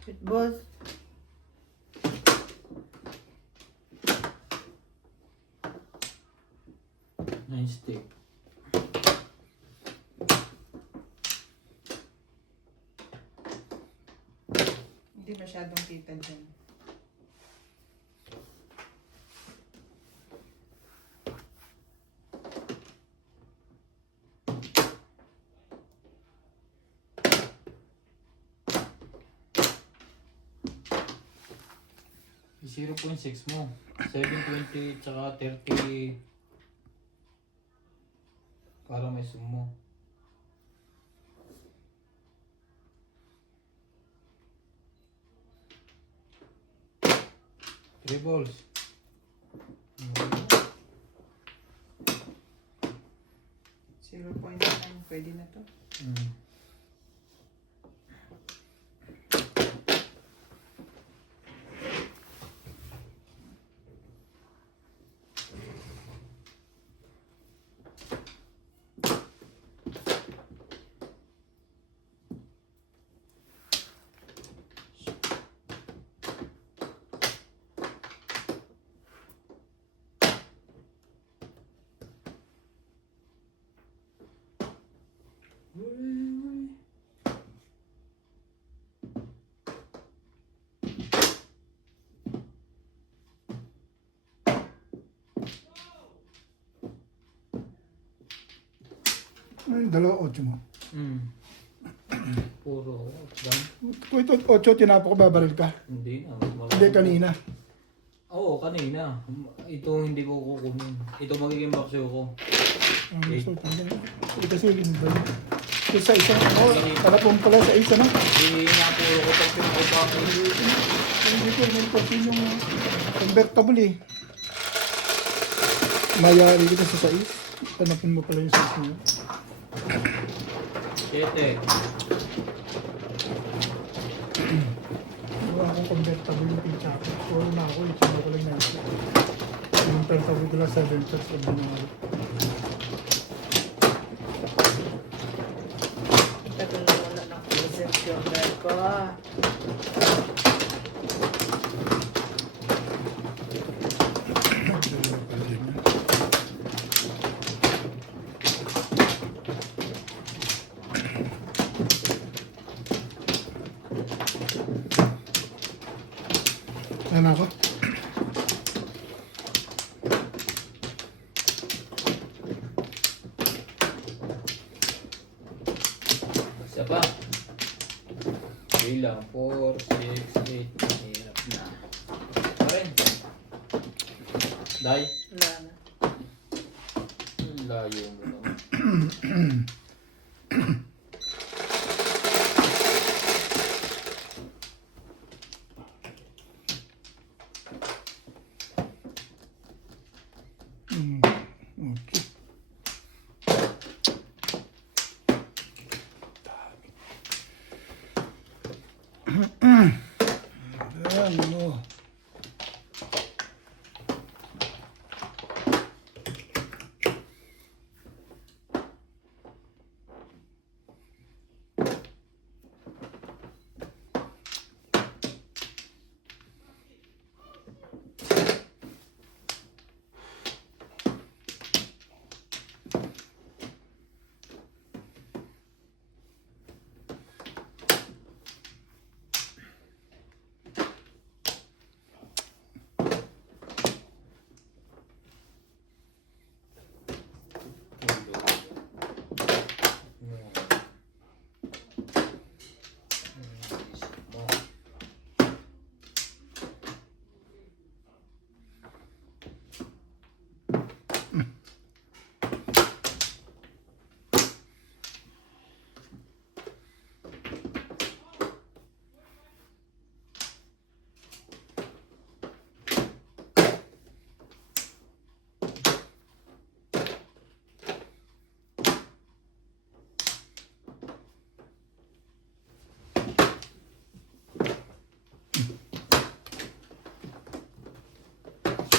It was. Nice stick. Hindi masyadong kita dyan. Yung 0.6 mo. 720 tsaka 30. Para may zoom mo. Three balls. 0.9, pwede na to. Ay, 2.8 mo. Puro. Dan. Kung ito 8, tinapo ko, babaril ka. Hindi na. Hindi, kanina. Oo, kanina. Ito hindi ko kukunin. Ito magiging boxyo ko. Ang gusto ko. Ito kasi limbay. Ito sa isa. Oh, talapong pala sa isa na. Hindi na puro ko pag pinukupa ko. Hindi ko, may pati yung convertible eh. Mayari kita sa sais. Tanapin mo pala yung sais niya. 7. Wala akong convertible yung pinchako. Wala na ako, itsura ko lang na ito. Yung convertible ko lang 7 pesos na binawari. Tagal na wala ng present yung girl ko. Ayan ako. Isa pa. Bilang 4, 6, 8. Hirap na. Parin. Day. Wala na. Layo mo naman. Okay. Ayan, ano.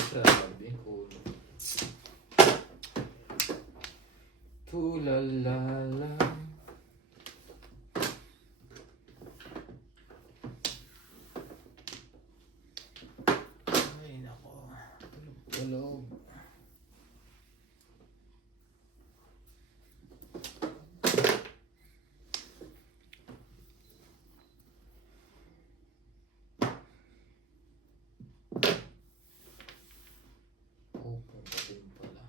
Sabi ko. Tulalala. Ay, nako. Tulog. Open din pala.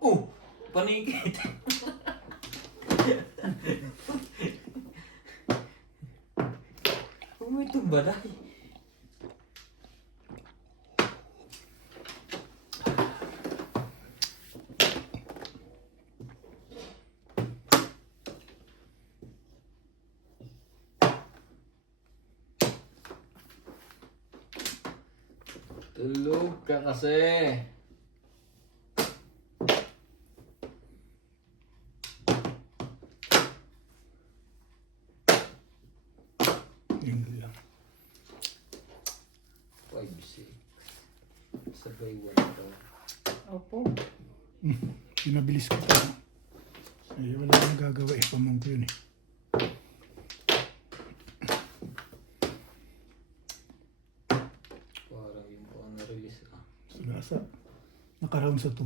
Oh! Panikit! May tumbalay. Tulog ka kasi. Yun lang. 5, 6. Sabay 1 to. Opo. Pinabilis ko pa. Ay, wala nang gagawa eh. Pamangko yun eh. Parang yung po ang na-release ka. Sulasa. Nakaround sa 2.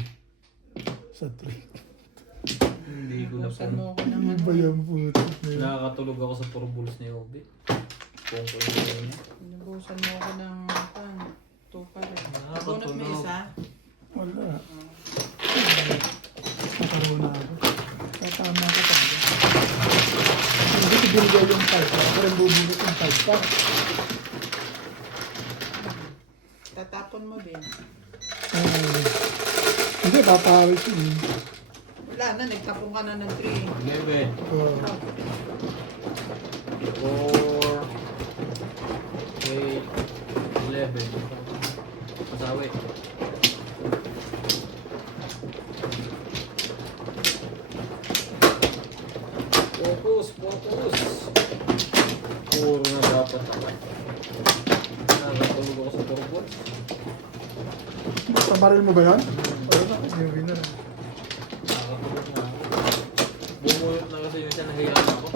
Sa 3. Hindi ko na Busan mo ako ng Ano ano. ba yan po? Nakakatulog ako sa puro bulls ni Obi. Kung ko yung niya. Binubusan mo ako ng pan. Ito pa rin. Nakakatulog. Bunot mo isa? Wala. Nakaroon na ako. Tatama ko pa. Hindi ko binigay yung 5. Ako rin bubunot yung 5 pa. Tatapon mo din. Hindi, papawis yun. Wala na, nagtapon ka na ng 3. 11, Oh, 4, 8, 11. Masawi. Focus, focus. Puro na dapat ako. Nakakatulog ako sa puro bulls. sa baril mo ba yan? Wala na. Yung winner. Nakakatulog na ako. Bumulot na kasi yun siya, nahiyan ako.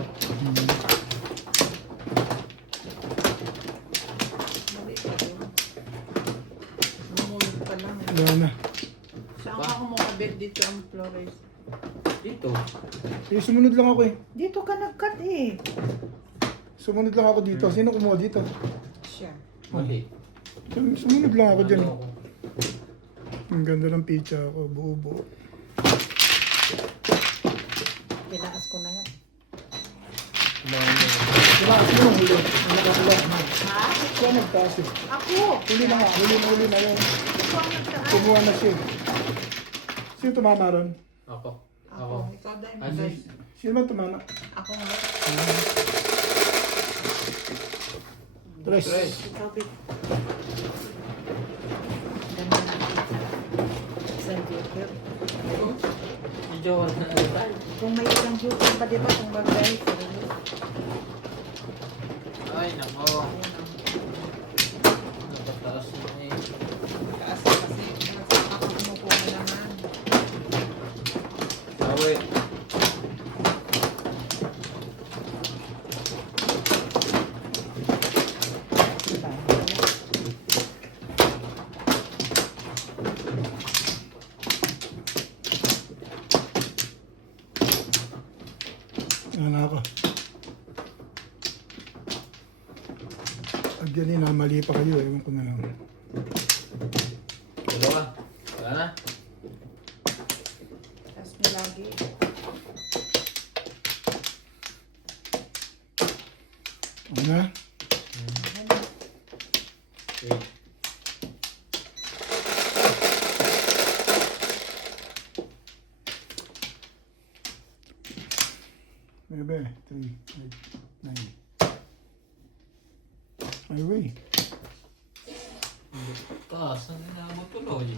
Mali ka doon. Mamulot pa lang. Wala na. Saan ka kumakabit dito ang Flores? Dito. Eh, sumunod lang ako eh. Dito ka nag-cut eh. Sumunod lang ako dito. Sino kumuha dito? Siya. Mali. Sumunod lang ako dyan. Ano ako? Ang ganda ng pizza ako. Buo-buo. Tinaas ko na yan. Tumaas mo yung huli. Ang nakakalaw. Ha? Siya nagtaas eh. Ako! Huli na nga. Huli na yun. Ako ang nagtaas. Kumuha na siya. Sino tumama ron? Ako. Ako. Ikaw dahil Ano? guys. Sino man tumama? Ako nga. Tres. Tres. Ikaw, Bit. Ganda ng pizza. Isang joker. Medyo na tayo. Kung may isang joker pa, di ba? Kung bagay, sarili. Ay, nako. Napataas na eh. Kasi ako kumupo na naman. Sawi. Ano na ako? Pag yan eh, mali pa kayo. Ewan ko na lang. Dalawa. Wala na. Tapos mo lagi. Ano na? Okay. Bebe, 3, 8, 9. Ay, wey. Taas. Ano na mo tuloy?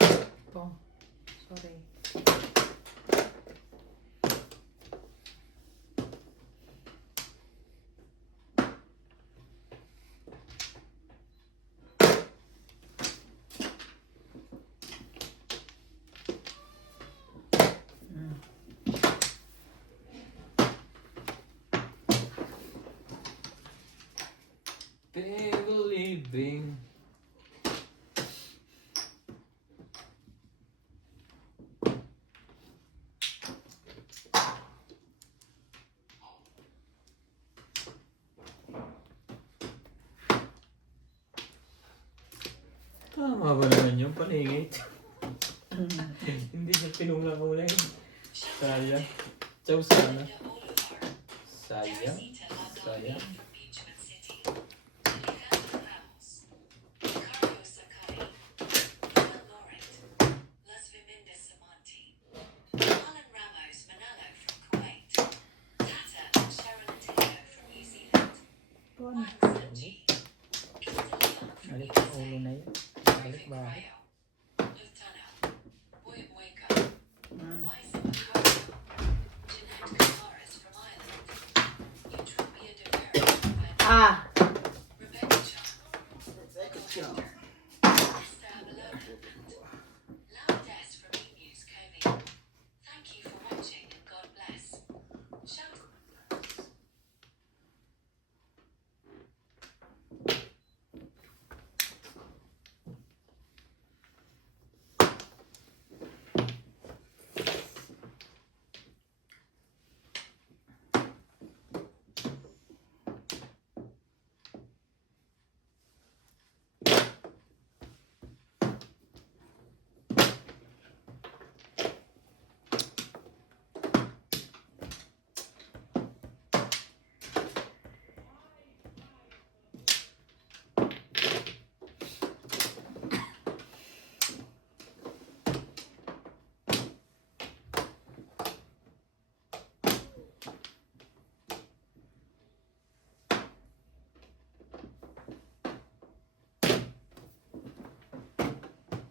Ito. Sorry. Believing. Tama ba naman yung paningit? Hindi siya pinunglang ulit. Sayang. Chow sana. Sayang. Sayang. Beachman City. Alejandro Ramos. Carlos Sakai. Emma Laurent. Las Vimendes Samonti. Alan Ramos Manalo from Kuwait. Tata and Sharon Taylor from New Zealand. Juan Sanji. Balik ang ulo na yun. Balik ba? Lufthansa, William Waker, Liza McCarthy, Jeanette Cazares from Ireland, Eutropia de Vera from Venezuela, Rebecca Chan, Esther Malone, and Lourdes from E-News Covey. Thank you for watching and God bless. Shout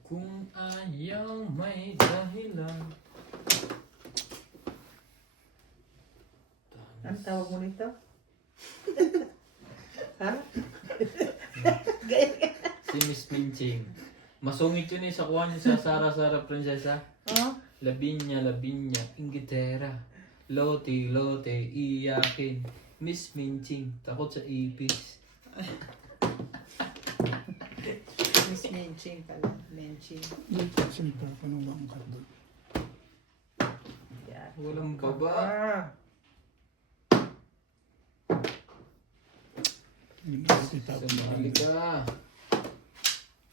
Kung ayaw may dahilan. Ang tawag mo nito? Ha? Si Miss Minching. Masungit yun sa kuha niya sa Sara Prinsesa. Oh? Labinya, Ingitera. Lote, iyakin. Miss Minching, takot sa ipis. Miss Menching pala. Menching. Yung simple pa nung langkat doon. Yan. Walang baba. Ah. Hindi na ito itapon. Sumali ka.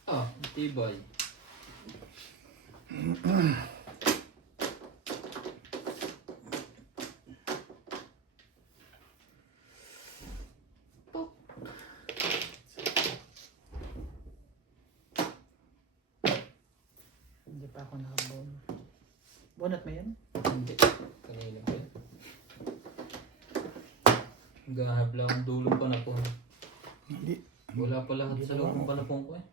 Ah, tibay. Hindi pa ako nakabon. Bonat mo yan? Hindi. Kanina ba yun? Gahab lang ang dulong panapon. Hindi. Wala pa lahat sa loob ng panapon ko eh.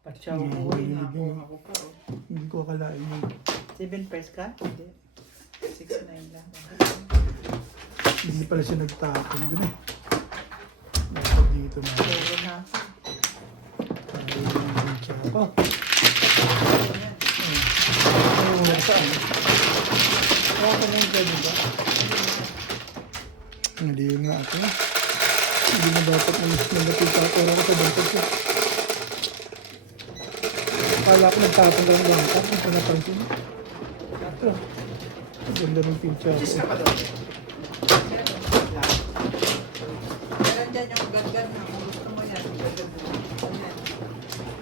Patsaw Hindi. ko. Ako pa, oh. Hindi ko akalain yun. 7 price ka? Hindi. 6'9" lang. Hindi pala siya nagtapon dun eh. Dapat dito na. Puro na. Ay, yung tsapa. Ayan. Oo, saan? Oo, kanyang ka diba? Hindi yun nga ako. Hindi na dapat nandapit sa pera ko sa bantag siya. Akala ko nagtapon lang lang ka. Hindi ko napansin. Ito. Ang ganda ng pizza ko. Meron dyan yung gagad na kung gusto mo yan. Gagad mo. Ayan.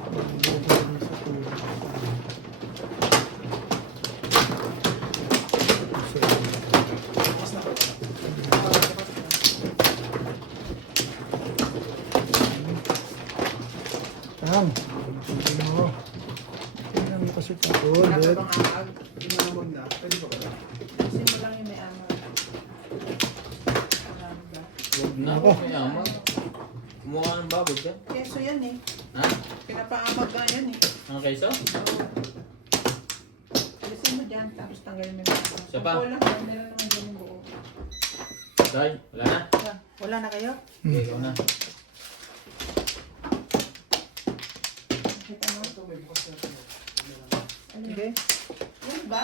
Ang ganda ng sa tuwa. Tang, tingnan mo. Tingnan mo kasi ito. Wala pa Ulit. bang aag? Tinamon na. Pwede ba ba? Kasi mo lang yung may amag. Alam ba? Huwag na ako may amag. Kumuha ng babag ka. Keso yan eh. Ha? Pinapaamag nga yan eh. Ang kaysa? Alisin mo dyan, tapos tanggalin mo yung amag. Isa pa? Kung wala, meron naman dyan yung buo. Day, wala na. Wala na kayo? Okay, ikaw na. Kita mo? Hindi. Yan ba?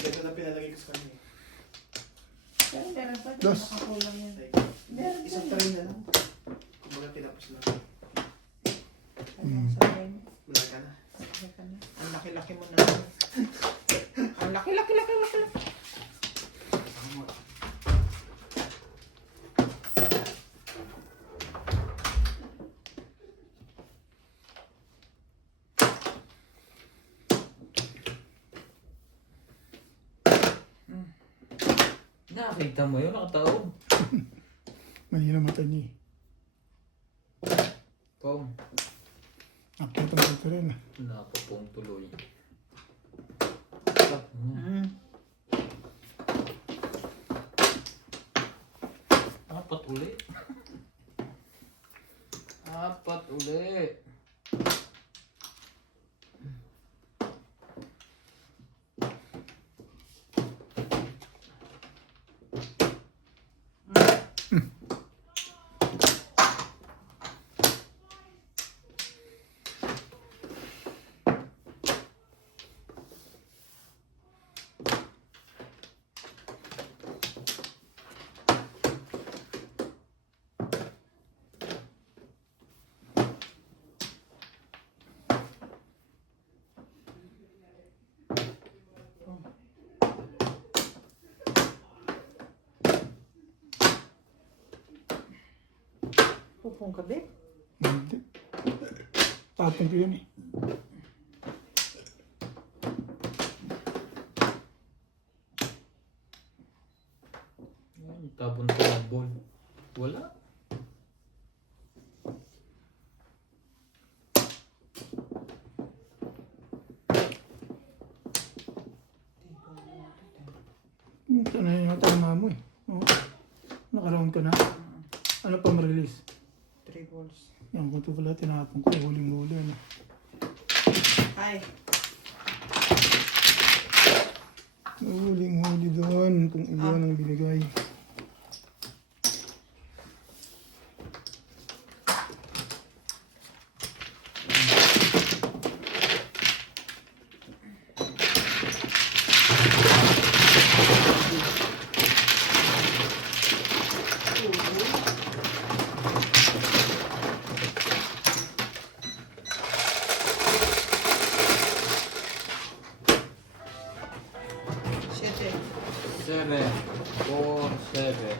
Ito na pinalagay ko sa kanya. Pero meron pa. di Dos. Nakakulang yan. Meron Isang pa. tray na lang. Kumbaga tinapos lang. Ano sa akin? Wala ka na. Okay ka na. Ang laki-laki mo na. Ang laki-laki. Nakakita mo yun, nakataob. Mali na mata niya eh. Pong, Nakita mo ito rin. napapong tuloy. Stop mo. Mm. Dapat uli. Apat uli. Pupong ka, babe? Hindi. Tapon ko yun eh. Ayun, tapon ko ng ball. Wala. Ito na yung tama mo eh. Oh. Nakaroon ka na. Ano pa ma-release? 3 balls. Yan, kung ito pala tinapon ko, huling-huli. Ano? Ay, Huling-huli doon kung iyon ang binigay. shit eh. 7, 4, 7.